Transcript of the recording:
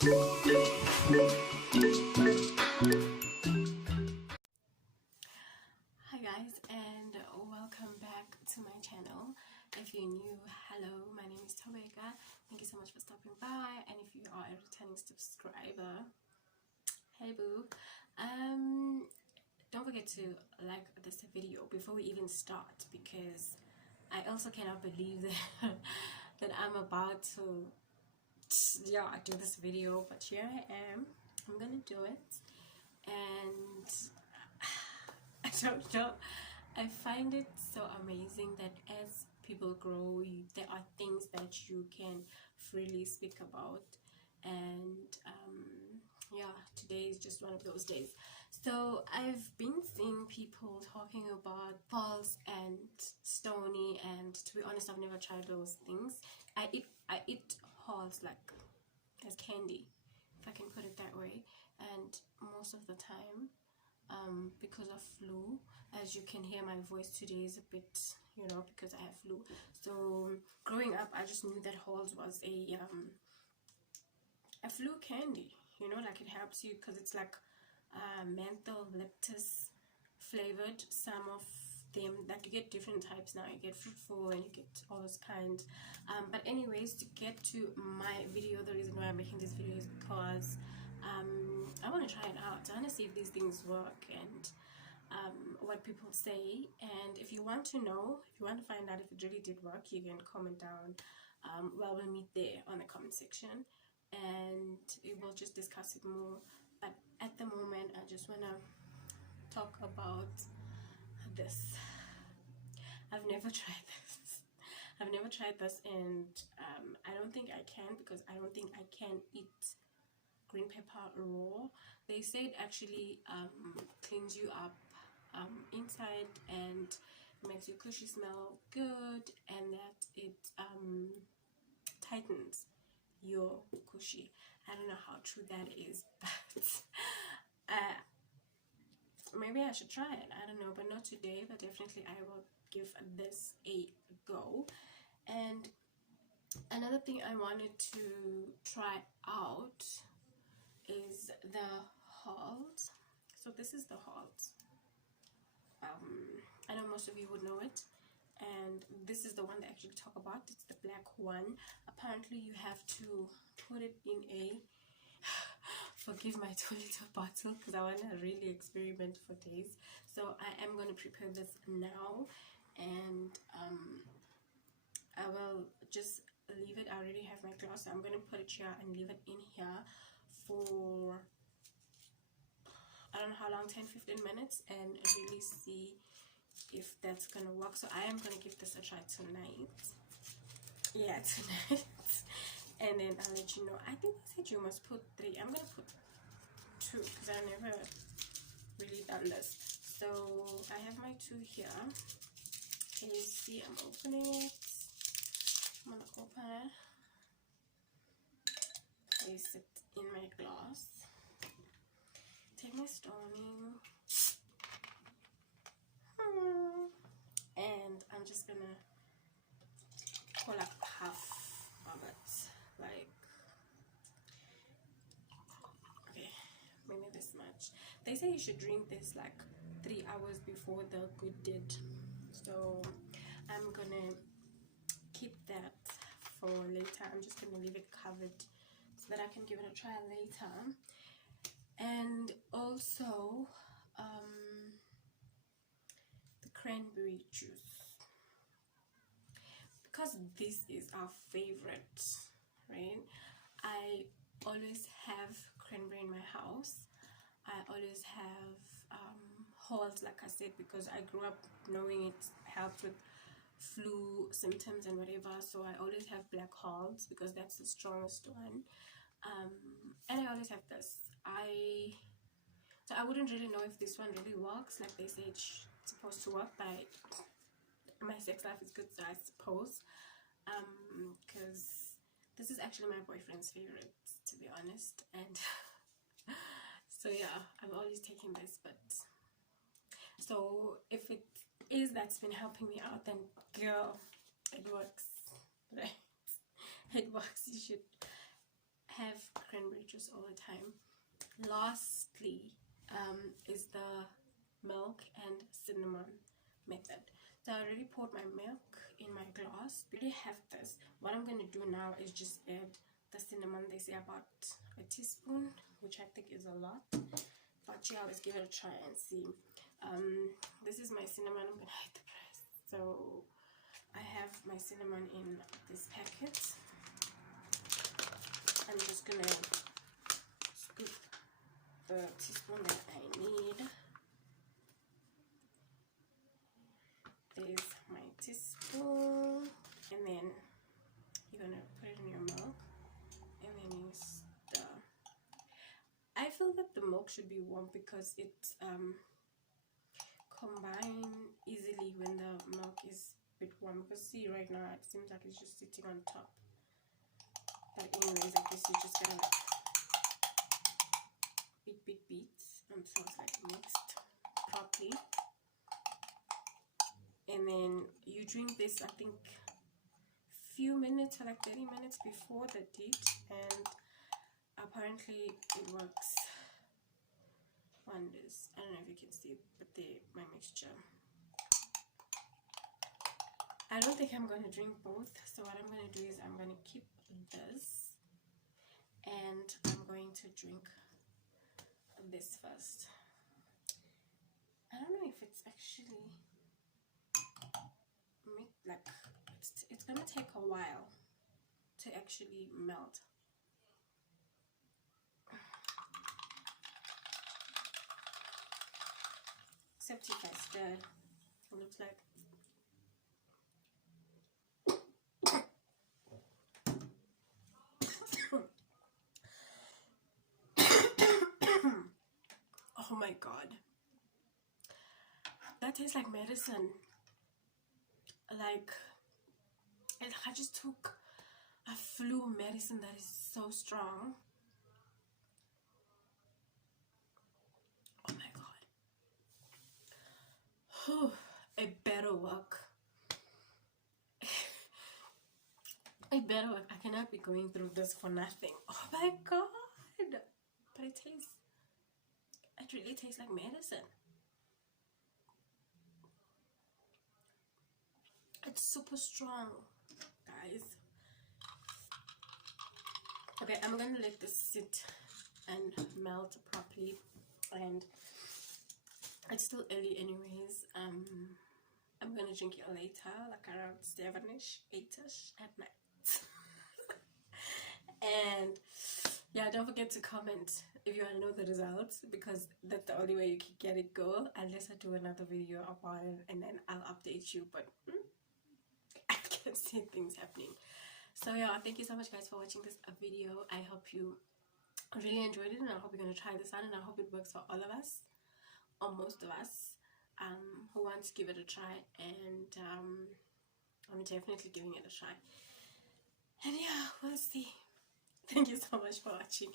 Hi guys, and welcome back to my channel. If you're new, hello, my name is Tobeka. Thank you so much for stopping by, and if you are a returning subscriber, hey boo. Don't forget to like this video before we even start, because I also cannot believe that that I'm about to do this video, but here I am. I'm gonna do it, and I don't know, I find it so amazing that as people grow, there are things that you can freely speak about, and yeah, today is just one of those days. So I've been seeing people talking about Falls and Stoney, and to be honest, I've never tried those things. I eat Halls like as candy, if I can put it that way, and most of the time, because of flu, as you can hear, my voice today is a bit, because I have flu. So growing up, I just knew that Halls was a flu candy, like it helps you because it's like menthol lettuce flavored. Some of them, like, you get different types now. You get fruitful and you get all those kinds, but anyways, to get to my video, the reason why I'm making this video is because I want to try it out. I want to see if these things work, and what people say. And if you want to know, if you want to find out if it really did work, you can comment down. We'll meet there on the comment section, and we will just discuss it more. But at the moment, I just want to talk about this. I've never tried this. I've never tried this, and I don't think I can, because I don't think I can eat green pepper raw. They say it actually cleans you up inside and makes your cushy smell good, and that it tightens your cushy. I don't know how true that is, but maybe I should try it. I don't know, but not today. But definitely I will give this a go. And another thing I wanted to try out is the Halls. So this is the Halls. I know most of you would know it, and this is the one they actually talk about. It's the black one. Apparently you have to put it in a forgive my 2-liter bottle, because I want to really experiment for days. So I am going to prepare this now, and I will just leave it. I already have my glass, so I'm going to put it here and leave it in here for I don't know how long, 10-15 minutes, and really see if that's gonna work. So I am gonna give this a try tonight. Yeah, tonight. And then I'll let you know. I think I said you must put 3. I'm gonna put 2 because I never really done this. So I have my 2 here. Can you see? I'm opening it. I'm gonna open it, place it in my glass, take my Stoney, and I'm just gonna pour like half of it, like, okay, maybe this much. They say you should drink this like 3 hours before the good deed, so I'm gonna keep that for later. I'm just gonna leave it covered so that I can give it a try later. And also the cranberry juice, because this is our favorite, right? I always have cranberry in my house. I always have Halls, like I said, because I grew up knowing it helps with flu symptoms and whatever. So I always have black Halls because that's the strongest one. And I always have this. So I wouldn't really know if this one really works like they say it's supposed to work, but my sex life is good, so I suppose, because this is actually my boyfriend's favorite, to be honest. And so yeah, I'm always taking this. But so if it is that's been helping me out, then girl, it works, right? It works. You should have cranberry juice all the time. Lastly is the milk and cinnamon method. So I already poured my milk in my glass. We already have this. What I'm going to do now is just add the cinnamon. They say about a teaspoon, which I think is a lot, but yeah, let's give it a try and see. This is my cinnamon. I'm going to hide the price. So I have my cinnamon in this packet. I'm just going to scoop the teaspoon that I need. There's my teaspoon, and then you're gonna put it in your milk, and then you stir. I feel that the milk should be warm because it combines easily when the milk is a bit warm. Because see, right now it seems like it's just sitting on top. But anyways, I guess you just gotta like beat until it's like mixed properly. And then you drink this, I think, few minutes or like 30 minutes before the date, and apparently it works wonders. I don't know if you can see, but my mixture. I don't think I'm going to drink both, so what I'm going to do is I'm going to keep this, and I'm going to drink this first. I don't know if it's actually like it's gonna take a while to actually melt. Except if I stir, it looks like oh my god, that tastes like medicine. Like, and I just took a flu medicine that is so strong. Oh my god. Whew, it better work. It better work. I cannot be going through this for nothing. Oh my god. But it really tastes like medicine. It's super strong, guys. Okay, I'm gonna let this sit and melt properly, and it's still early anyways. I'm gonna drink it later, like around 7ish, 8ish at night. And yeah, don't forget to comment if you want to know the results, because that's the only way you can get it go, unless I do another video about it and then I'll update you. But I can see things happening. So yeah, thank you so much guys for watching this video. I hope you really enjoyed it, and I hope you're going to try this out, and I hope it works for all of us, or most of us, who want to give it a try. And I'm definitely giving it a try. And yeah, we'll see. Thank you so much for watching.